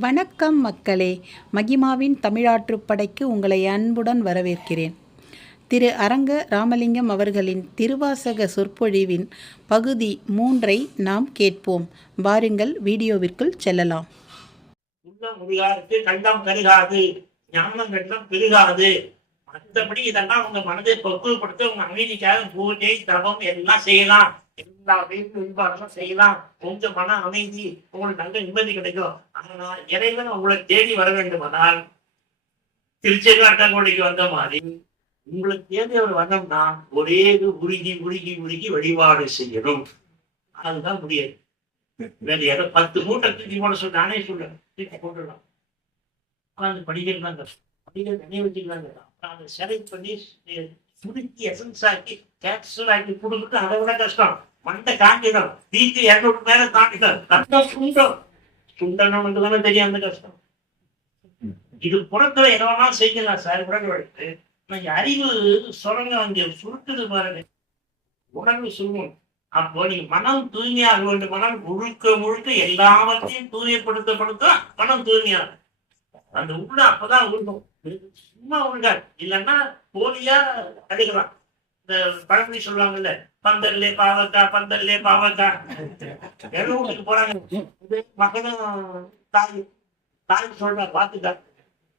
வணக்கம் மக்களே, மகிமாவின் தமிழாற்றுப்படைக்கு உங்களை அன்புடன் வரவேற்கிறேன். திரு அரங்க ராமலிங்கம் அவர்களின் திருவாசக சொற்பொழிவின் பகுதி 3 நாம் கேட்போம். வாருங்கள், வீடியோவிற்குள் செல்லலாம். உள்ளம் முருகாருக்கு கண்டம் கருகாது, ஞானம் கண்டம் பெருகாது. மற்றபடி இதெல்லாம் உங்க மனதை பக்குவப்படுத்த உங்க அமைதிக்காக பூஜை தவம் எல்லாம் செய்யலாம். எல்லா வீட்டும் செய்யலாம். உங்க மன அமைதி உங்களுக்கு நல்ல நிம்மதி கிடைக்கும். ஆனால் இறைவன் உங்களை தேடி வர வேண்டுமானால் திருச்செங்கோட்டைக்கு வந்த மாதிரி உங்களுக்கு தேடி அவர் வரணும்னா ஒரே உருகி உருகி உருகி வழிபாடு செய்யணும். அதுதான் முடியாது. வேற யாரோ 10 மூட்டை தூக்கி போட சொல்ல நானே சொல்றேன், தூக்கி போட்டுடலாம். அந்த படிக்கிறது தான் கஷ்டம். படிக்கிறது தண்ணி வச்சுக்கலாம். அப்புறம் அதை செலக்ட் பண்ணி சுருக்கி எசன்ஸ் ஆக்கி கேப்சூல் ஆக்கி கொடுக்குறது அதை விட கஷ்டம். மண்டை காண்டிடும், வீட்டு 200 மேல தாண்டிடும், கஷ்டம் சுண்டம் சுண்டணும் தானே தெரியும் அந்த கஷ்டம். இது புறத்துல என்னவா செய்யலாம் சார். உடல் அறிவு சுரங்க அங்கே சுருக்குது பாருங்க, உணர்வு சொல்லுவோம். அப்போ நீங்க மனம் தூய்மையாக வேண்டுமானால் முழுக்க முழுக்க எல்லாவற்றையும் தூய்மைப்படுத்த மனம் தூய்மையாக அந்த உள்ள அப்பதான் உருகும். சும்மா உருகாது, இல்லைன்னா போலியா அடிக்கலாம். இந்த பழமொழி சொல்லுவாங்கல்ல, பந்தல்லே பாவக்கா பந்தல்லே பாவக்கா. வீட்டுக்கு போறாங்க, மகனும் தாய் சொல்ற பாத்துக்கா,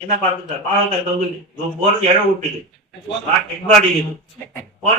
என்ன பாத்துக்கா பாவக்கா தொகுதி போறது இடம் விட்டுது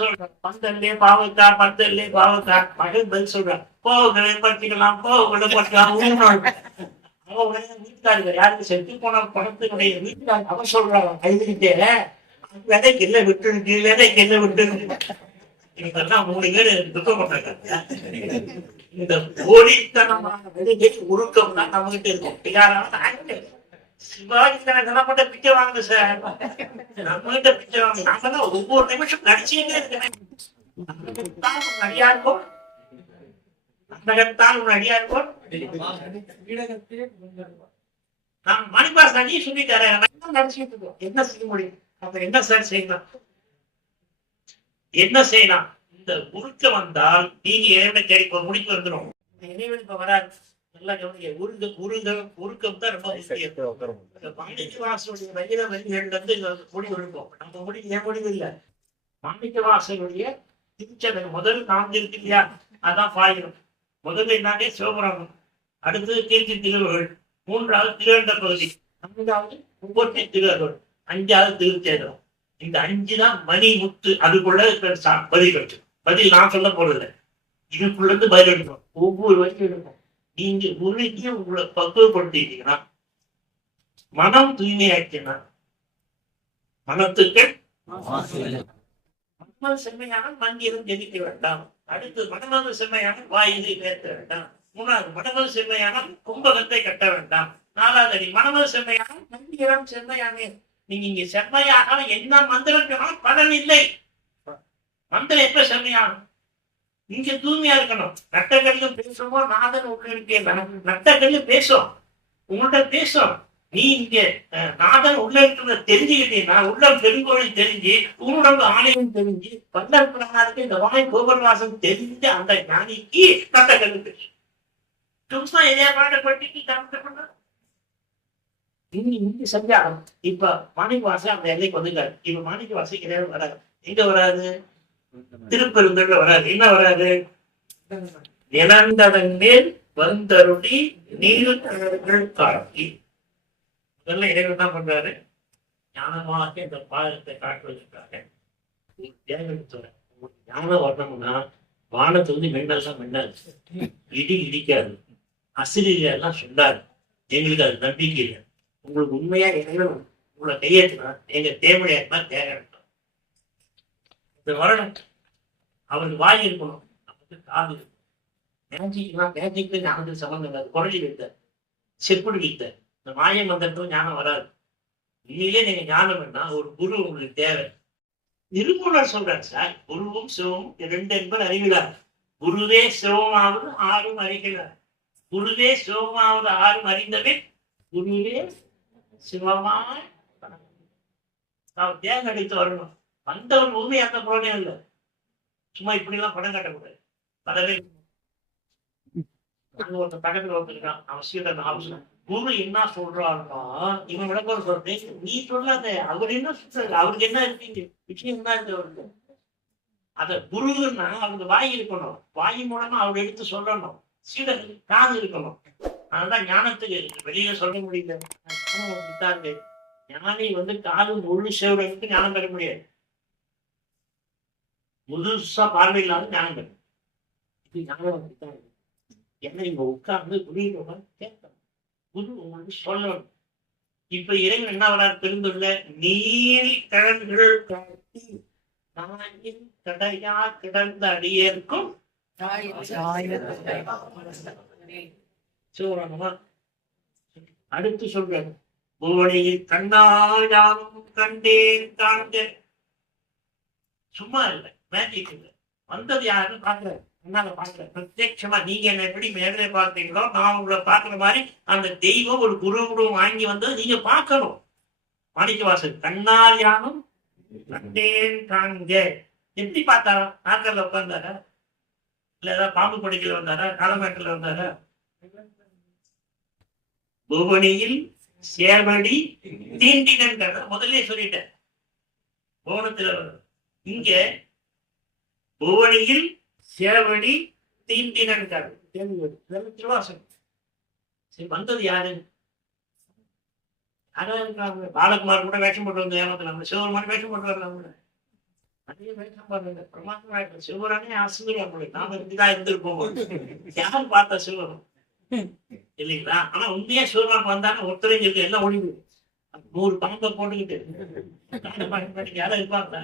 சொல்ற பந்தல்லே பாவக்கா பந்தல்லே பாவக்கா. மகன் பதில் சொல்றான், போவுகளை பற்றிக்கலாம் போவுகளை பற்றிக்கலாம். வீட்டுக்காரங்க யாருக்கு செத்து போன பணத்தினுடைய வீட்டுக்காரங்க அவன் சொல்றாங்க கைதுகிட்டே, விதைக்கு என்ன விட்டு விதைக்கு என்ன விட்டு. இதெல்லாம் 3 பேர் துக்கப்பட்டாங்க. இந்த கோடித்தனமான விதைகை உருக்கம் தான் நம்ம கிட்ட இருக்கும். சிவாஜி கணக்கெல்லாம் மட்டும் பிச்சை வாங்க சார், நம்ம கிட்ட பிச்சை வாங்க. நாம தான் ஒவ்வொரு நிமிஷம் நடிச்சுக்கிட்டே இருக்கிறேன். அடியாருக்கும் அடியாருக்கும் மணிபாஸ் அடி சொல்லிட்டாரு, நடிச்சுட்டு இருக்கோம். என்ன செய்ய முடியும்? அப்ப என்ன சார் செய்யலாம்? என்ன செய்யலாம்? இந்த உருக்க வந்தால் நீங்க இறைவனை கேட்க முடிக்க வந்துடும். இறைவன் இப்ப வராது. நல்லா கவனிக்க, உருக்கம் தான் ரொம்ப முக்கியம். மாணிக்கவாசனுடைய வயிற வரிகள்ல இருந்து முடிவு எடுப்போம். நம்ம முடிவு ஏன் முடிவு இல்லை, மாணிக்கவாசனுடைய திருச்சதம் முதல் 4 இருக்கு இல்லையா, அதான் பாயிரம். முதல்ல என்னாலே சிவபுராணம், அடுத்தது கீர்த்தி திருவுகள், 3வது திருவண்ட பகுதி, 4வது முப்பத்தி திருவர்கள், 5வது திருச்சேதம். இந்த 5 தான் மணி முத்து. அதுக்குள்ள பதில் கட்டு. பதில் நான் சொல்ல போறதில்லை, இதுக்குள்ள இருந்து பதில் எடுக்கணும். ஒவ்வொரு வரைக்கும் எடுக்கணும். நீங்க உருக்கி உங்களை பக்குவப்படுத்திட்டீங்கன்னா, மனம் தூய்மையாக்கினா, மனத்துக்கள் மனமது செம்மையான மந்திரம் ஜெபிக்க வேண்டாம். அடுத்து மனமது செம்மையான வாயிலை பேச வேண்டாம். 3வது மனமது செம்மையான கும்பகத்தை கட்ட வேண்டாம். 4வது மனமது செம்மையான மந்திரம் செம்மையானே. நீங்க இங்க செம்மையாக என்ன மந்திரம் சொன்னாலும் பலன் இல்லை. மந்திரம் எப்ப செம்மையாகும்? இங்க தூய்மையா இருக்கணும். நட்டக்கல்லு பேசுமோ நாதன் உள்ள நட்டக்கல்லு பேசும், உங்கள்கிட்ட பேசும். நீ இங்க நாதன் உள்ள இருக்கிறத தெரிஞ்சுக்கிட்டீங்கன்னா, உள்ள பெருங்கோழி தெரிஞ்சு, உன்னோட ஆலயம் தெரிஞ்சு, பல்லருக்கு இந்த வாய் கோபர்வாசம் தெரிஞ்சு அந்த ஞானிக்கு நட்டக்கல்லு பேசும். சும்மா எதையா பாடப்பட்டு கஷ்டப்பட இங்க செஞ்சாலும். இப்ப மாணிக்கவாசம் அந்த எல்லைக்கு வந்துட்டாரு. இப்ப மாணிக்கவாசம் கிடையாது, வராது. எங்க வராது? திருப்பெருந்தல்ல வராது. என்ன வராது? நிலந்ததன் மேல் வந்தருடி நீர்கள் காட்டி. இதெல்லாம் இறைவன் தான் பண்றாரு. ஞானமாக இந்த பாதத்தை காட்டுவதற்காக ஞானம் வரணும்னா வானத்து வந்து மின்னல்லாம் மின்னாது, இடி இடிக்காது, அசிரியர் எல்லாம் சொல்லாது. எங்களுக்கு அது நம்பிக்கை இல்லை. உங்களுக்கு உண்மையா இறைவன் உங்களை கையேற்றினா எங்க தேவையா தேவை வரணும். அவருக்கு வாய் இருக்கணும், நமக்கு காது இருக்கணும். மேஜிக்கு ஞானத்துக்கு சம்பந்தம் இருக்காது. குரலி வைத்த செப்புடி வைத்த இந்த மாய மந்திரத்தும் ஞானம் வராது. இல்லையே நீங்க ஞானம் வேணா ஒரு குரு உங்களுக்கு தேவை. திருமூலர் சொல்றாரு சார், குருவும் சிவமும் 2 என்பது அறிகிறார். குருவே சிவமாவது 6 அறிகிறார். குருவே சிவமாவது 6 அறிந்தவே குருவே சிவமாய் தேவை அடித்து வரணும். வந்தவன் உண்மை அந்த புரோஜனம் இல்லை. சும்மா இப்படி எல்லாம் படம் காட்டக்கூடாது. படவே அங்க ஒருத்தர் பக்கத்துல வந்துருக்கான், அவன் சீடன் ஆலோசனை. குரு என்ன சொல்றாருன்னா, இவன் விளக்கம் சொல்றேன், நீ சொல்லாத, அவர் என்ன சொல்றாரு, அவருக்கு என்ன இருக்கீங்க, விஷயம் என்ன இருக்கு அவருக்கு. அத குருன்னா அவங்க வாய் இருக்கணும், வாய் மூலமா அவர் எடுத்து சொல்லணும், சீடன் காது இருக்கணும். அதனால ஞானத்துக்கு வெளியில சொல்ல முடியல. ஞானம் அப்படித்தாங்க. ஞானி காது முழு சேவலுக்கு ஞானம் பெற முடியாது. முழுசா பார்வை இல்லாத ஞானம் பெறும். இது ஞானம் அப்படித்தான். என்ன இங்க உட்கார்ந்து குருவிட கேட்கணும், குரு உங்களுக்கு சொல்லணும். இப்ப இறைவன் என்ன வராது பெருந்துள்ள நீரி கடன்கள் காட்டி நாயின் கடையா கிடந்த அடியேற்கும் சிவராமமா. அடுத்து சொல்றேன், புவனியில் கண்ணாயானும் கண்டேன் காண்க. சும்மா இல்லை, மேஜிக் இல்லை, வந்தது யாருன்னு பாக்குறேன், என்னால பாக்குறேன் பிரத்யட்சமா. நீங்க என்ன எப்படி மேலே பார்த்தீங்களோ நான் உங்களை பாக்குற மாதிரி அந்த தெய்வம் ஒரு குருவுடன் வாங்கி வந்தது நீங்க பார்க்கணும். மாணிக்கவாசன் கண்ணால் யானும் கண்டேன் காண்க. எப்படி பார்த்தாரா? நாக்கல்ல உட்கார்ந்தாரா, இல்ல ஏதாவது பாம்பு படுக்கையில வந்தாரா, காலமேட்டில் வந்தாரா? புவனியில் சேவடி தீண்டினன் முதல்ல சொல்லிட்டேன். புவனத்துல இங்க புவனியில் சேவடி தீண்டினன் திருவாசகம். சரி, வந்தது யாரு? பாலகுமார் கூட வேஷம் போட்டு வந்து ஏமாத்தலாம், சிவபெருமான் வேஷம் போட்டு வரலாம் கூட. அதே வேஷம் பாருங்க, பிரமாதமா சிவபுரானே அசுந்தரம் நாம இருந்துதான் இருந்திருப்போம். யாரும் பார்த்தா சிவபுரம் இல்லைங்களா? ஆனா உண்மையா சிவபெருமான் வந்தாலும் ஒருத்தரையும் இருக்கு, எல்லாம் ஒழிவு 100 பாம்பை போட்டுக்கிட்டு யாரும் இருப்பாங்க.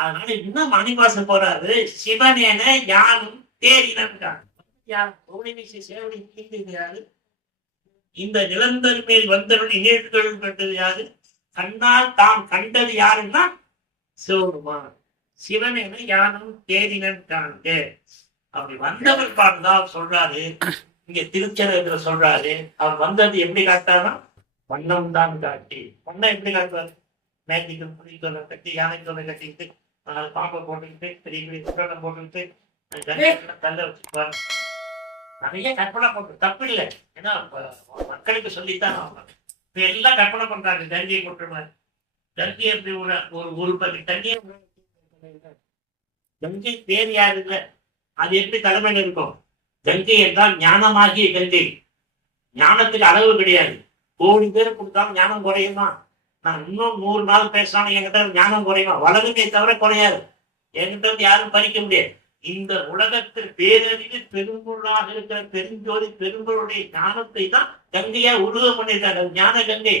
அதனால இன்னும் மணிவாசம் போறாரு, சிவனேன யாரும் தேடினாரு. இந்த நிலந்தர் மேல் வந்தவர்கள் இணையர்கள் கண்டது யாரு? கண்ணால் தாம் கண்டது யாருன்னா சிவபெருமான். சிவனேன யாரும் தேடினன் காண்க. அப்படி வந்தவர் பாடுதான் சொல்றாரு. இங்க திருச்செந்தூர்ல சொல்றாரு, அவர் வந்தது எப்படி காட்டாரா? வண்ணம் தான் காட்டி. வண்ணம் எப்படி காட்டுவாரு? மேஜிக்கல் புலித்தொலை கட்டி, யானை தொலை கட்டிக்கிட்டு, பாம்பை போட்டுக்கிட்டு, பெரிய பெரிய சுடலம் போட்டுக்கிட்டு, கல்ல வச்சுக்குவார். நிறைய கற்பனை பண்ற தப்பு இல்லை, ஏன்னா மக்களுக்கு சொல்லித்தான் ஆகணும். இப்ப எல்லாம் கற்பனை பண்றாங்க, கங்கையை போட்டுருவாரு. கங்கை எப்படி ஒரு உருப்படி தண்ணியை கங்கை பேர் யாரு இல்லை, அது எப்படி தலைமையில் இருக்கும்? கங்கை என்றால் ஞானமாகிய கங்கை. ஞானத்துக்கு அளவு கிடையாது. 1,000 பேர் கொடுத்தாலும் ஞானம் குறையுமா? நான் இன்னும் 100 நாள் பேசினாலும் என்கிட்ட ஞானம் குறையுமா? வளருமே தவிர குறையாது. என்கிட்ட யாரும் பறிக்க முடியாது. இந்த உலகத்தில் பேரறிவு பெரும்பொருளாக இருக்கிற பெருஞ்சோதி பெரும்பொருளுடைய ஞானத்தை தான் கங்கையா உருவம் பண்ணியிருக்காரு. ஞான கங்கை.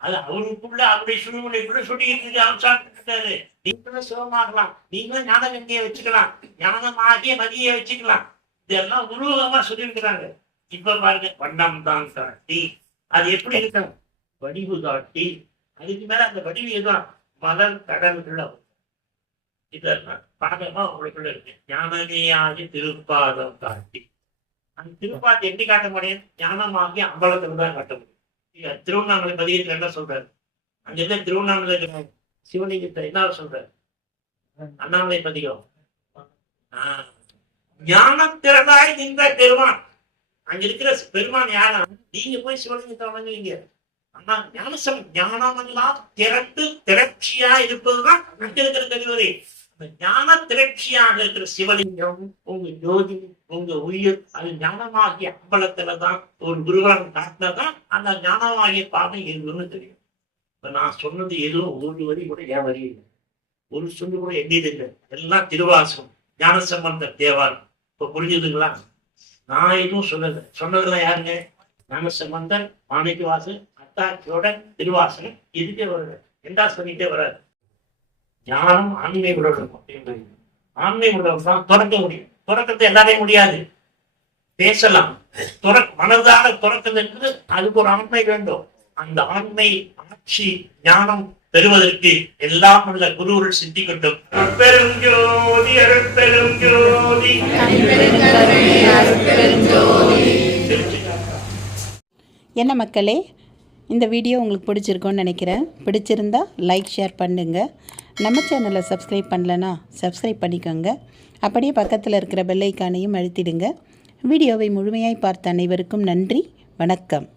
அது அவருக்குள்ள அவருடைய சூழ்நிலைக்குள்ள சொல்லிக்கிட்டு அவசாரிட்டாரு. நீங்களும் சிவமாகலாம், நீங்களும் ஞான கங்கையை வச்சுக்கலாம், ஞானமாகிய நதியை வச்சுக்கலாம். இதெல்லாம் உருவகமா சொல்லியிருக்கிறாங்க. இப்ப பாருங்க, வண்ணம் தான் காட்டி, அது எப்படி இருக்கணும்? வடிவு காட்டி, அதுக்கு மேல அந்த வடிவு எதுவும் மலர் கடல்கள். இதெல்லாம் பாகமா உங்களுக்குள்ள இருக்கு. ஞானமேயாகி திருப்பாதம் காட்டி, அந்த திருப்பாதத்தை எப்படி காட்ட முடியும்? ஞானமாகி அம்பலத்துல தான் காட்ட முடியும். திருவண்ணாமலை பதிகத்துல என்ன சொல்றாரு? அங்க இருக்க திருவண்ணாமலை சிவலிங்கத்தை என்ன சொல்றாரு? அண்ணாமலை பதிகம், ஞானத்திறனாய் நின்ற பெருமான். அங்க இருக்கிற பெருமான் யாரா? நீங்க போய் சிவலிங்கத்தை வணங்குவீங்க. ஆனா ஞானமெல்லாம் திரட்டு திரட்சியா இருப்பதுதான் அங்க இருக்கிற கருவறை. அந்த ஞான திரட்சியாக இருக்கிற சிவலிங்கம் உங்க ஜோதி, உங்க உயிர், அது ஞானமாகிய அம்பலத்துலதான் ஒரு குருவன் காட்டினதான் அந்த ஞானமாகிய பாதை எதுன்னு தெரியும். இப்ப நான் சொன்னது எதுவும் ஒரு வரி கூட ஏன் வரி இல்லை, ஒரு சொல்லு கூட எண்ணியது இல்லை. எல்லாம் திருவாசகம், ஞானசம்பந்தர் தேவார். இப்ப புரிஞ்சுதுங்களா? நான் எதுவும் சொல்லல. சொன்னதெல்லாம் யாருங்க? ஞானசம்பந்தர், மாணிக்கவாசகர், அத்தாட்சியோட திருவாசகம். இதுக்கே வருது, என்ன சொல்லிட்டே வராது. ஞானம் ஆண்மை உடலும் அப்படின்றது. ஆண்மை உடல் தான் துறக்க முடியும். துறக்கத்தை எல்லாரையும் முடியாது, பேசலாம். மனதான துறக்கிறது என்பது அதுக்கு ஒரு ஆண்மை வேண்டும். அந்த ஆண்மை ஆட்சி ஞானம் பெறுவதற்கு எல்லாம் உள்ள குருவுள் சித்திக்கட்டும். பெருஞ்சோதி அருட்பெருஞ்சோதி. என்ன மக்களே, இந்த வீடியோ உங்களுக்கு பிடிச்சிருக்கோன்னு நினைக்கிறேன். பிடிச்சிருந்தா லைக் ஷேர் பண்ணுங்கள். நம்ம சேனலை சப்ஸ்கிரைப் பண்ணலன்னா சப்ஸ்கிரைப் பண்ணிக்கோங்க. அப்படியே பக்கத்தில் இருக்கிற பெல் ஐக்கானையும் அழுத்திடுங்க. வீடியோவை முழுமையாய் பார்த்த அனைவருக்கும் நன்றி. வணக்கம்.